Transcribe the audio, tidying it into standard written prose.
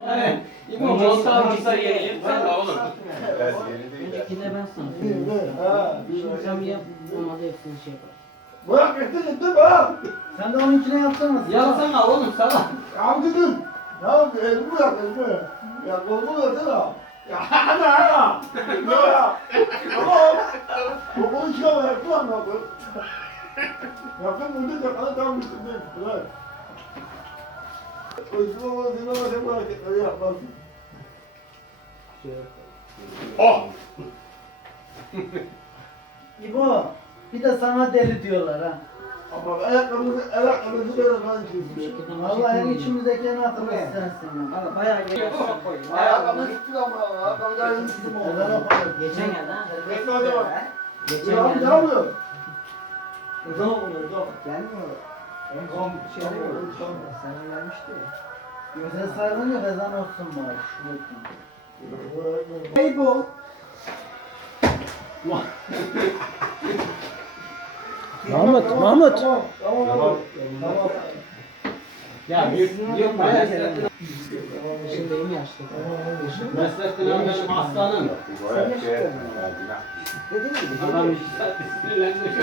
Hani İmam montu almışsa yeni sen de olur. Evet, yeni değil. Öncekinde ben sana İyi, söyleyeyim. iyi. Ha, Şimdi sen bir yap, olmadı hepsini şey yapar. Bırak getir getir bak. Sen de onunkine yapsana. Yapsana oğlum sana. Ya dedim. Ya elimi yak elimi. Ya kolumu versene. Ya hadi hadi. Ya. Tamam. Kokunu çıkama yaktın ama yapın. Yapın bunu da kana tam üstünden. Bırak. Özüm ama senin ama sen bu hareketleri yapmazsın. Oh! İbo, bir de sana deli diyorlar ha. Ama ayakkabısı böyle kan içiyorsun. Vallahi en içimizdeki en akıllı sensin ya. Abi bayağı geliyor. Ayakkabı gitti ama ayakkabı daha iyi gitti mi? Neler yapalım? Geçen geldi ha. Bekle hadi bak. Geçen Ya geldi. ne yapıyor? Ezan okunuyor, ezan. Gelmiyor. En son bir şey demiyor. Sana vermişti ya. Göze sarılınca ezan olsun bari. Hey bu. Mahmut. Tamam. Tamam. Ya yok Meslettin. Şimdi en yaşlı. Meslettin abi benim aslanım. Bu ayak şey etmez. Dediğim gibi. Adam 2 saat sinirlendi.